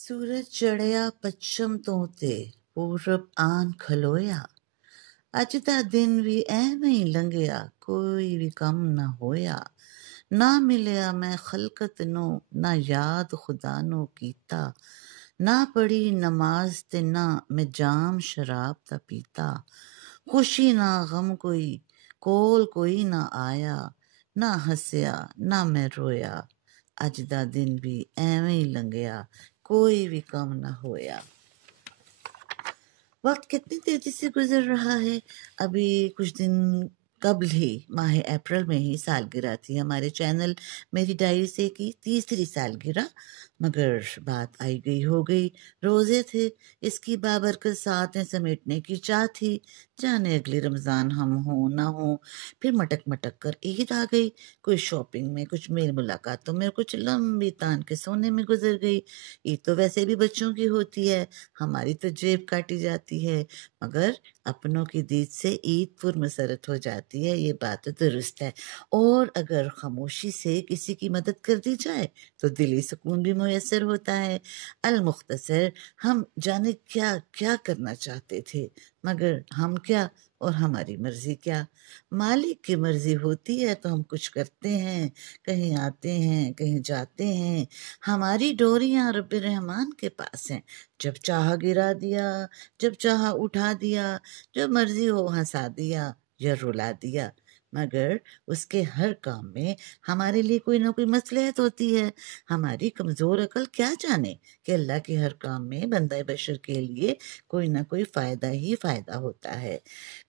ਸੂਰਜ ਚੜ੍ਹਿਆ ਪੱਛਮ ਤੋਂ ਤੇ ਪੂਰਬ ਆਨ ਖਲੋਇਆ। ਅੱਜ ਦਾ ਦਿਨ ਵੀ ਐਵੇਂ ਹੀ ਲੰਘਿਆ, ਕੋਈ ਵੀ ਕੰਮ ਨਾ ਹੋਇਆ। ਨਾ ਮਿਲਿਆ ਮੈਂ ਖਲਕਤ ਨੂੰ, ਨਾ ਯਾਦ ਖੁਦਾ ਨੂੰ ਕੀਤਾ। ਨਾ ਪੜ੍ਹੀ ਨਮਾਜ਼ ਤੇ ਨਾ ਮੈਂ ਜਾਮ ਸ਼ਰਾਬ ਦਾ ਪੀਤਾ। ਖੁਸ਼ੀ ਨਾ ਗਮ ਕੋਈ, ਕੋਲ ਕੋਈ ਨਾ ਆਇਆ। ਨਾ ਹੱਸਿਆ ਨਾ ਮੈਂ ਰੋਇਆ। ਅੱਜ ਦਾ ਦਿਨ ਵੀ ਐਵੇਂ ਹੀ लंघया, कोई भी कम ना होया। वक्त कितनी तेजी से गुजर रहा है। अभी कुछ दिन कबल ही माह अप्रैल में ही सालगिरह थी हमारे चैनल मेरी डायरी से की तीसरी सालगिरह, मगर बात आई गई हो गई। रोजे थे, इसकी बाबरकत सातें समेटने की चाह थी। जाने अगली रमज़ान हम हो ना हो। फिर मटक मटक कर ईद आ गई। कोई शॉपिंग में, कुछ मेल मुलाकातों में, कुछ लंबी तान के सोने में गुजर गई। ईद तो वैसे भी बच्चों की होती है, हमारी तो जेब काटी जाती है, मगर अपनों की दीद से ईद पुरमसरत हो जाती है। ये बात तो दुरुस्त है। और अगर खामोशी से किसी की मदद कर दी जाए तो दिली सुकून भी मुयस्सर होता है। अल मुख्तसर, हम जाने क्या क्या करना चाहते थे, मगर हम क्या और हमारी मर्जी क्या। मालिक की मर्जी होती है तो हम कुछ करते हैं, कहीं आते हैं, कहीं जाते हैं। हमारी डोरियां रब रहमान के पास हैं। जब चाहा गिरा दिया, जब चाहा उठा दिया, जब मर्जी हो हंसा दिया या रुला दिया। मगर उसके हर काम में हमारे लिए कोई ना कोई मसलहत होती है। हमारी कमज़ोर अकल क्या जाने कि अल्लाह के हर काम में बंदा बशर के लिए कोई ना कोई फ़ायदा ही फ़ायदा होता है।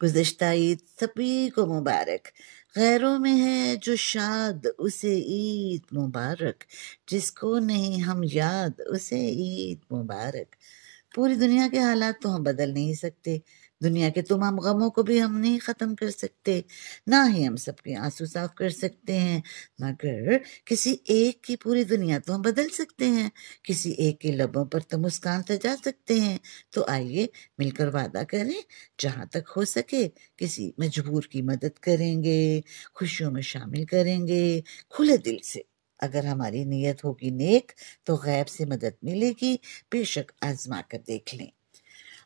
गुज़िश्ता ईद सभी को मुबारक। गैरों में है जो शाद उसे ईद मुबारक, जिसको नहीं हम याद उसे ईद मुबारक। पूरी दुनिया के हालात तो हम बदल नहीं सकते, दुनिया के तमाम गमों को भी हम नहीं ख़त्म कर सकते, ना ही हम सबके आंसू साफ कर सकते हैं, मगर किसी एक की पूरी दुनिया तो हम बदल सकते हैं। किसी एक के लबों पर तो मुस्कान सजा सकते हैं। तो आइए मिलकर वादा करें, जहाँ तक हो सके किसी मजबूर की मदद करेंगे, खुशियों में शामिल करेंगे, खुले दिल से। अगर हमारी नीयत होगी नेक तो गैब से मदद मिलेगी। बेशक आजमा कर देख लें।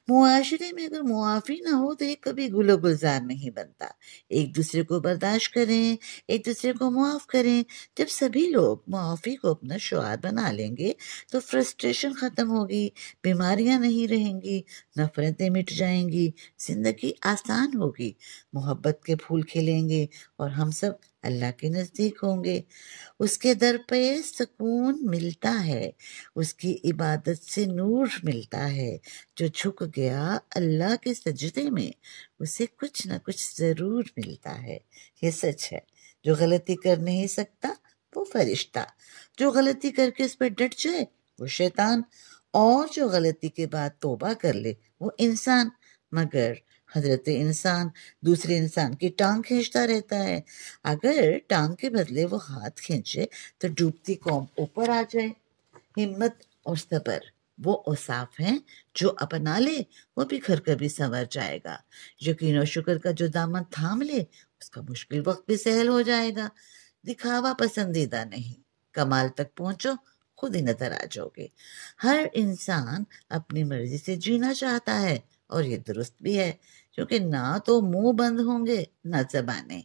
मुआशरे में अगर मुआफ़ी ना हो तो ये कभी गुलो गुलजार नहीं बनता। एक दूसरे को बर्दाश्त करें, एक दूसरे को मुआफ़ करें। जब सभी लोग मुआफ़ी को अपना शुआर बना लेंगे तो फ्रस्ट्रेशन ख़त्म होगी, बीमारियां नहीं रहेंगी, नफ़रतें मिट जाएंगी, ज़िंदगी आसान होगी, मोहब्बत के फूल खिलेंगे और हम सब अल्लाह के नज़दीक होंगे। उसके दर पे सुकून मिलता है, उसकी इबादत से नूर मिलता है। जो झुक गया अल्लाह के सजदे में, उसे कुछ ना कुछ जरूर मिलता है। ये सच है। जो गलती कर नहीं सकता वो फरिश्ता, जो गलती करके उस पर डट जाए वो शैतान, और जो गलती के बाद तौबा कर ले वो इंसान। मगर हजरत इंसान दूसरे इंसान की टांग खींचता रहता है। अगर टांग के बदले वो हाथ खींचे तो डूबती कौम ऊपर आ जाए। हिम्मत और सब्र वो औसाफ हैं जो अपना ले वो भी घर कभी संवर जाएगा। यकीन और शुक्र का जो दामन थाम ले उसका मुश्किल वक्त भी सहल हो जाएगा। दिखावा पसंदीदा नहीं, कमाल तक पहुंचो खुद ही नजर आ जाओगे। हर इंसान अपनी मर्जी से जीना चाहता है और ये दुरुस्त भी है, क्योंकि ना तो मुंह बंद होंगे ना जबानें।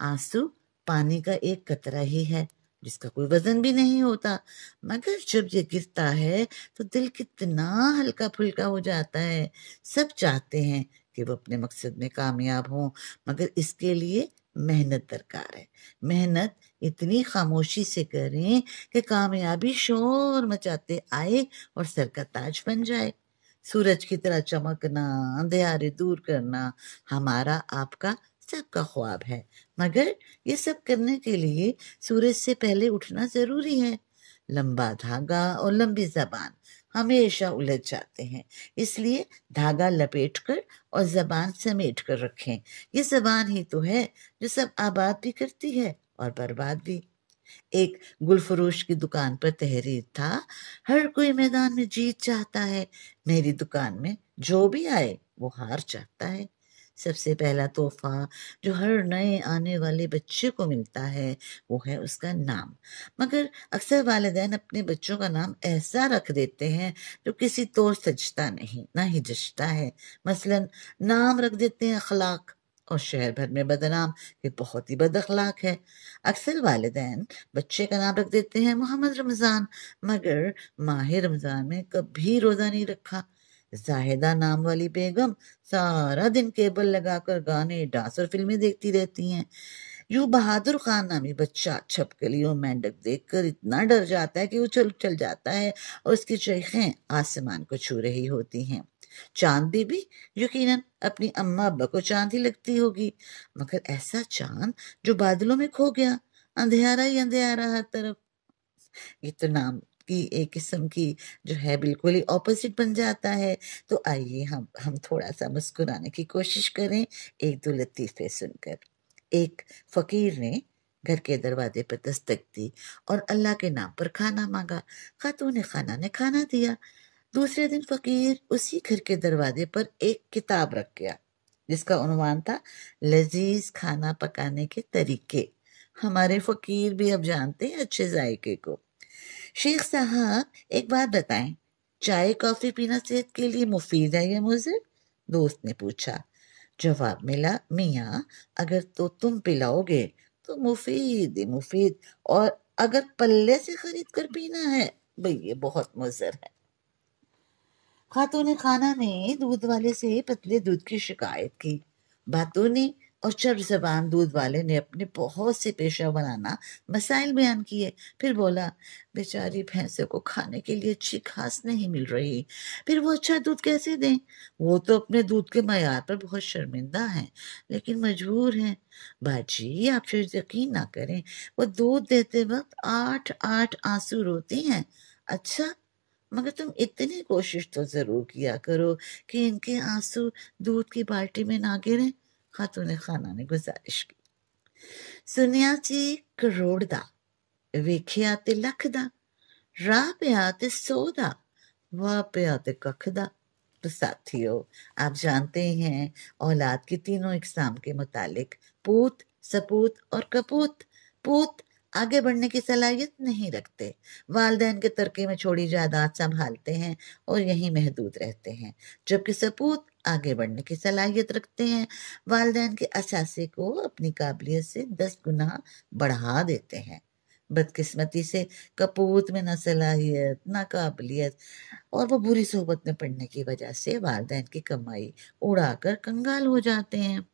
आंसू पानी का एक कतरा ही है जिसका कोई वजन भी नहीं होता, मगर जब ये गिरता है तो दिल कितना हल्का फुल्का हो जाता है। सब चाहते हैं कि वो अपने मकसद में कामयाब हों, मगर इसके लिए मेहनत दरकार है। मेहनत इतनी खामोशी से करें कि कामयाबी शोर मचाते आए और सर का ताज बन जाए। सूरज की तरह चमकना, अंधेरे दूर करना हमारा आपका सबका ख्वाब है, मगर ये सब करने के लिए सूरज से पहले उठना जरूरी है। लंबा धागा और लंबी जबान हमेशा उलझ जाते हैं, इसलिए धागा लपेट कर और जबान समेट कर रखें। ये जबान ही तो है जो सब आबाद भी करती है और बर्बाद भी। एक गुलफरोश की दुकान पर तहरीर था, हर कोई मैदान में जीत चाहता है, मेरी दुकान में जो भी आए वो हार चाहता है। सबसे पहला तोहफा जो हर नए आने वाले बच्चे को मिलता है वो है उसका नाम। मगर अक्सर वालिदैन अपने बच्चों का नाम ऐसा रख देते हैं जो किसी तौर सजता नहीं, ना ही जचता है। मसलन नाम रख देते हैं अखलाक, और शहर भर में बदनाम कि बहुत ही बद अखलाक है। अक्सर वालिदैन बच्चे का नाम रख देते हैं मोहम्मद रमज़ान, मगर माह रमज़ान में कभी रोज़ा नहीं रखा। जाहिदा नाम वाली बेगम सारा दिन केबल लगाकर गाने, डांस और फिल्में देखती रहती हैं। यूं बहादुर खान नामी बच्चा छपकली और मेंढक देखकर इतना डर जाता है कि वो चल चल जाता है और उसकी चोखें आसमान को छू रही होती हैं। चांद भी यकीनन अपनी अम्मा अब्बा को चांद ही लगती होगी, मगर ऐसा चांद जो बादलों में खो गया, अंधेरा ही अंधेरा हर तरफ। ये तो नाम की एक किस्म की जो है बिल्कुल ही ऑपोजिट बन जाता है। तो आइए हम थोड़ा सा मुस्कुराने की कोशिश करें एक दो लतीफे सुनकर। एक फकीर ने घर के दरवाजे पर दस्तक दी और अल्लाह के नाम पर खाना मांगा। खातून खाना ने खाना दिया। दूसरे दिन फकीर उसी घर के दरवाजे पर एक किताब रख गया जिसका उन्वान था लजीज खाना पकाने के तरीके। हमारे फकीर भी अब जानते हैं अच्छे जायके को। शेख साहब, एक बात बताएं, चाय कॉफी पीना सेहत के लिए मुफीद है या मुज़िर? दोस्त ने पूछा। जवाब मिला, मियाँ, अगर तो तुम पिलाओगे तो मुफीद ही मुफीद, और अगर पल्ले से खरीद कर पीना है भाई ये बहुत मुज़र है। खातून खाना ने दूध वाले से पतले दूध की शिकायत की। बातूनी और चर जबान दूध वाले ने अपने बहुत से पेशा बनाना मसाइल बयान किए। फिर बोला, बेचारी भैंसे को खाने के लिए अच्छी घास नहीं मिल रही, फिर वो अच्छा दूध कैसे दें? वो तो अपने दूध के मयार पर बहुत शर्मिंदा हैं, लेकिन मजबूर हैं। बाजी, आप शायद यकीन ना करें, वो दूध देते वक्त 8-8 आंसू रोती हैं। अच्छा, मगर तुम इतनी कोशिश तो जरूर किया करो कि इनके आंसू दूध की बाल्टी में ना गिरे। खातून खाना ने गुजारिश की। सुनिया जी करोड़ दा, वेखिया ते लख दा, राह पिया ते सौ दा, वाह पिया ते कख दा। तो साथियों, आप जानते ही हैं औलाद की तीनों इकसाम के मुतालिक, पूत, सपूत और कपूत। पूत आगे बढ़ने की सलाहियत नहीं रखते, वालदैन के तरके में छोड़ी जायदाद संभालते हैं और यहीं महदूद रहते हैं, जबकि सपूत आगे बढ़ने की सलाहियत रखते हैं, वालदैन के असासे को अपनी काबिलियत से 10 गुना बढ़ा देते हैं। बदकिस्मती से कपूत में ना सलाहियत ना काबिलियत, और वो बुरी सोहबत में पड़ने की वजह से वालदैन की कमाई उड़ाकर कंगाल हो जाते हैं।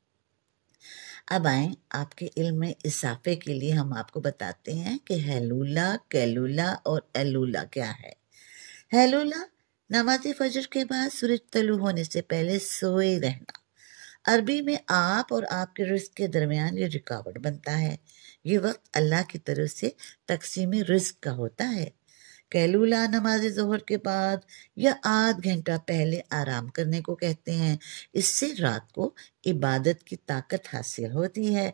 अब आए आपके इल्म में इजाफे के लिए हम आपको बताते हैं कि हैलूला, कैलूला और एलूला क्या है। हैलूला नमाज फजर के बाद सूरज तलू होने से पहले सोए रहना। अरबी में आप और आपके रिस्क के दरमियान ये रुकावट बनता है। ये वक्त अल्लाह की तरफ से तकसीम रिस्क का होता है। कैलूला नमाज जोहर के बाद या आध घंटा पहले आराम करने को कहते हैं। इससे रात को इबादत की ताकत हासिल होती है।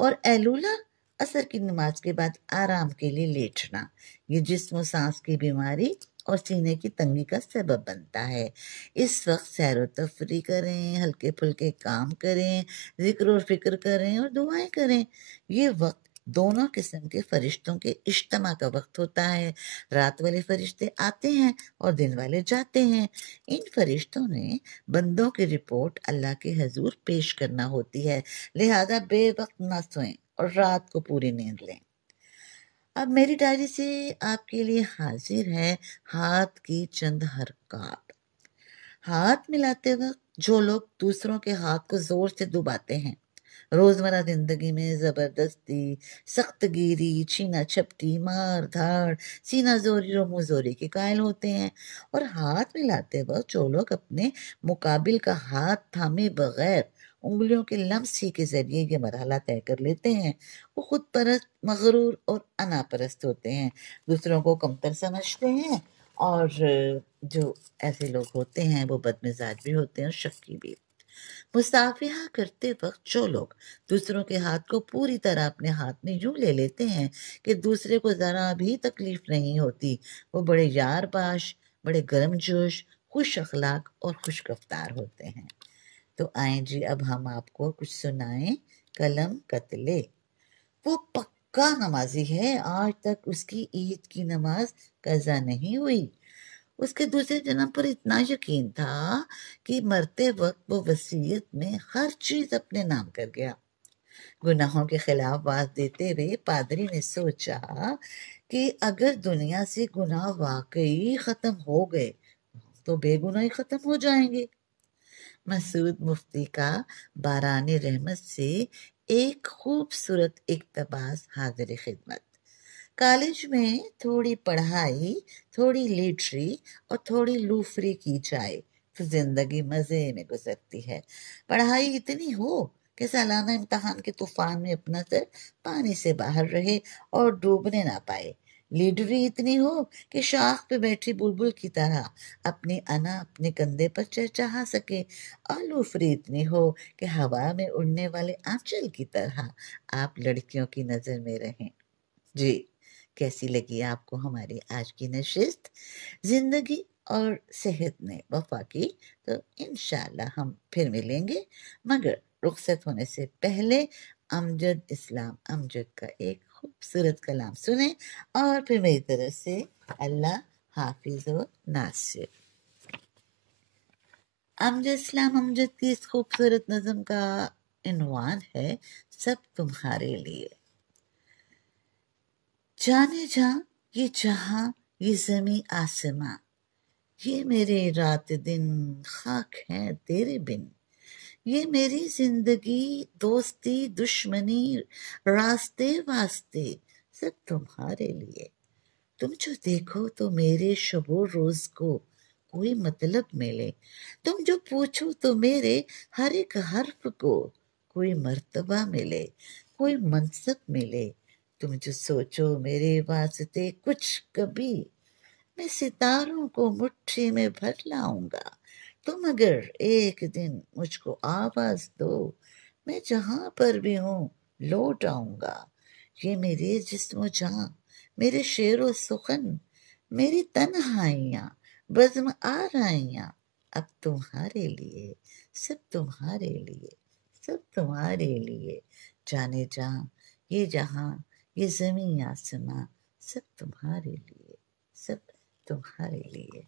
और एलूला असर की नमाज के बाद आराम के लिए लेटना। ये जिस्म सांस की बीमारी और सीने की तंगी का सबब बनता है। इस वक्त सैर व तफरी करें, हल्के फुल्के काम करें, जिक्र और फिक्र करें और दुआएं करें। ये वक्त दोनों किस्म के फरिश्तों के इज्तिमा का वक्त होता है। रात वाले फरिश्ते आते हैं और दिन वाले जाते हैं। इन फरिश्तों ने बंदों की रिपोर्ट अल्लाह के हजूर पेश करना होती है, लिहाजा बेवक्त ना सोएं और रात को पूरी नींद लें। अब मेरी डायरी से आपके लिए हाजिर है हाथ की चंद हरकत। हाथ मिलाते वक्त जो लोग दूसरों के हाथ को जोर से दबाते हैं, रोजमर्रा जिंदगी में जबरदस्ती, सख्त गिरी, छीना झपटी, मार धाड़, सीना जोरी और मुंहजोरी के कायल होते हैं। और हाथ मिलाते वक्त जो लोग अपने मुकाबिल का हाथ थामे बगैर उंगलियों के लम्स ही के जरिए ये मरहला तय कर लेते हैं, वो खुद परस्त, मगरूर और अनापरस्त होते हैं, दूसरों को कमतर समझते हैं। और जो ऐसे लोग होते हैं वो बदमिजाज भी होते हैं और शक्की भी। मुसाफिहा करते वक्त जो लोग दूसरों के हाथ को पूरी तरह अपने हाथ में यूं ले लेते हैं कि दूसरे को जरा भी तकलीफ नहीं होती, वो बड़े यारबाश, बड़े गर्मजोश, खुश अखलाक और खुश रफ्तार होते हैं। तो आए जी, अब हम आपको कुछ सुनाएं कलम कतले। वो पक्का नमाजी है, आज तक उसकी ईद की नमाज कज़ा नहीं हुई। उसके दूसरे जन्म पर इतना यकीन था कि मरते वक्त वो वसीयत में हर चीज अपने नाम कर गया। गुनाहों के खिलाफ बात देते हुए पादरी ने सोचा कि अगर दुनिया से गुनाह वाकई खत्म हो गए तो बेगुनाही खत्म हो जाएंगे। मसूद मुफ्ती का बारानी रहमत से एक खूबसूरत इक्तबास हाजिर खिदमत। कॉलेज में थोड़ी पढ़ाई, थोड़ी लिटरी और थोड़ी लूफरी की जाए तो जिंदगी मजे में गुजरती है। पढ़ाई इतनी हो कि सालाना इम्तहान के तूफान में अपना सर पानी से बाहर रहे और डूबने ना पाए। लीडरी इतनी हो कि शाख पे बैठी बुलबुल की तरह अपनी अना अपने कंधे पर चहचहा सके, और लूफरी इतनी हो कि हवा में उड़ने वाले आंचल की तरह आप लड़कियों की नजर में रहें। जी, कैसी लगी आपको हमारी आज की नशिस्त? जिंदगी और सेहत ने वफा की तो इंशाल्लाह हम फिर मिलेंगे, मगर रुखसत होने से पहले अमजद इस्लाम अमजद का एक खूबसूरत कलाम सुने, और फिर मेरी तरफ से अल्लाह हाफिज व नासिर। अमजद इस्लाम अमजद की इस खूबसूरत नज़म का इन्वान है सब तुम्हारे लिए। जाने जा ये जहां, ये जमी आसमां, ये मेरे रात दिन खाक हैं तेरे बिन। ये मेरी जिंदगी दोस्ती दुश्मनी रास्ते वास्ते सब तुम्हारे लिए। तुम जो देखो तो मेरे शबो रोज को कोई मतलब मिले। तुम जो पूछो तो मेरे हर एक हर्फ को कोई मर्तबा मिले, कोई मनसब मिले। तुम जो सोचो मेरे वास्ते कुछ कभी, मैं सितारों को मुट्ठी में भर लाऊंगा। तुम अगर एक दिन मुझको आवाज दो, मैं जहां पर भी हूँ लौट आऊंगा। ये मेरे जिस्म जान, मेरे शेरो सुखन, मेरी तन्हाइयाँ बज़्म आराइयाँ, अब तुम्हारे लिए, सब तुम्हारे लिए, सब तुम्हारे लिए। जाने जा ये जहां, ये जमीन आसमां, सब तुम्हारे लिए, सब तुम्हारे लिए।